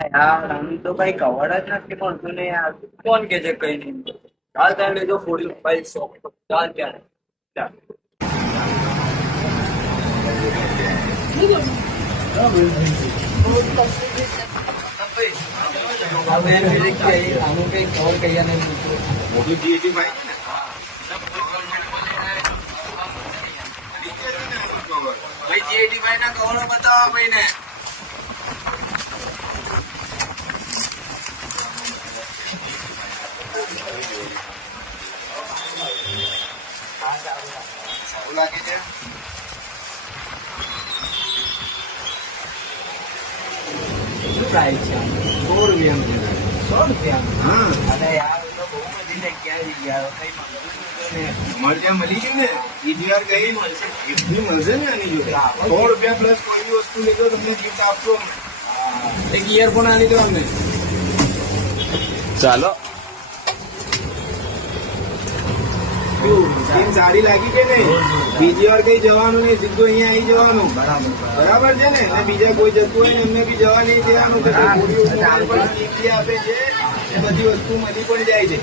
યાર આમ તો કઈ કવર જ નથી મળતું ને યાર. કોણ કે છે કઈ નહીં? ચાલ ત્યાં લેજો 45 શોપ. ચાલ ત્યાં. ચાલ. આનું કઈ કવર કઈ નહીં મળતું. મોટું GT ભાઈ ભાઈ ના કવરો બતાવો ભાઈ ને. સારું લાગે છે. શું પ્રાઇસ છે? 100 રૂપિયાનું છે. 100 રૂપિયા. હા અરે યાર એ તો બહુ બધી જગ્યાએ ગયા કઈ અમારે ત્યાં મળી ગયું ને EGR કઈ મળશે એટલી મળશે ને આની જોડે 100 રૂપિયા પ્લસ કોઈ બી વસ્તુ લેજો તમને ગિફ્ટ આપશો. એક ઇયરફોન આલી દો અમને. ચાલો સ્કીમ સારી લાગી છે ને બીજી વાર કઈ જવાનું નહીં સીધું અહીંયા આવી જવાનું. બરાબર છે ને અને બીજા કોઈ જતું હોય ને એમને બી જવા નહીં દેવાનું કે gift આપે છે એ બધી વસ્તુ મળી પણ જાય છે.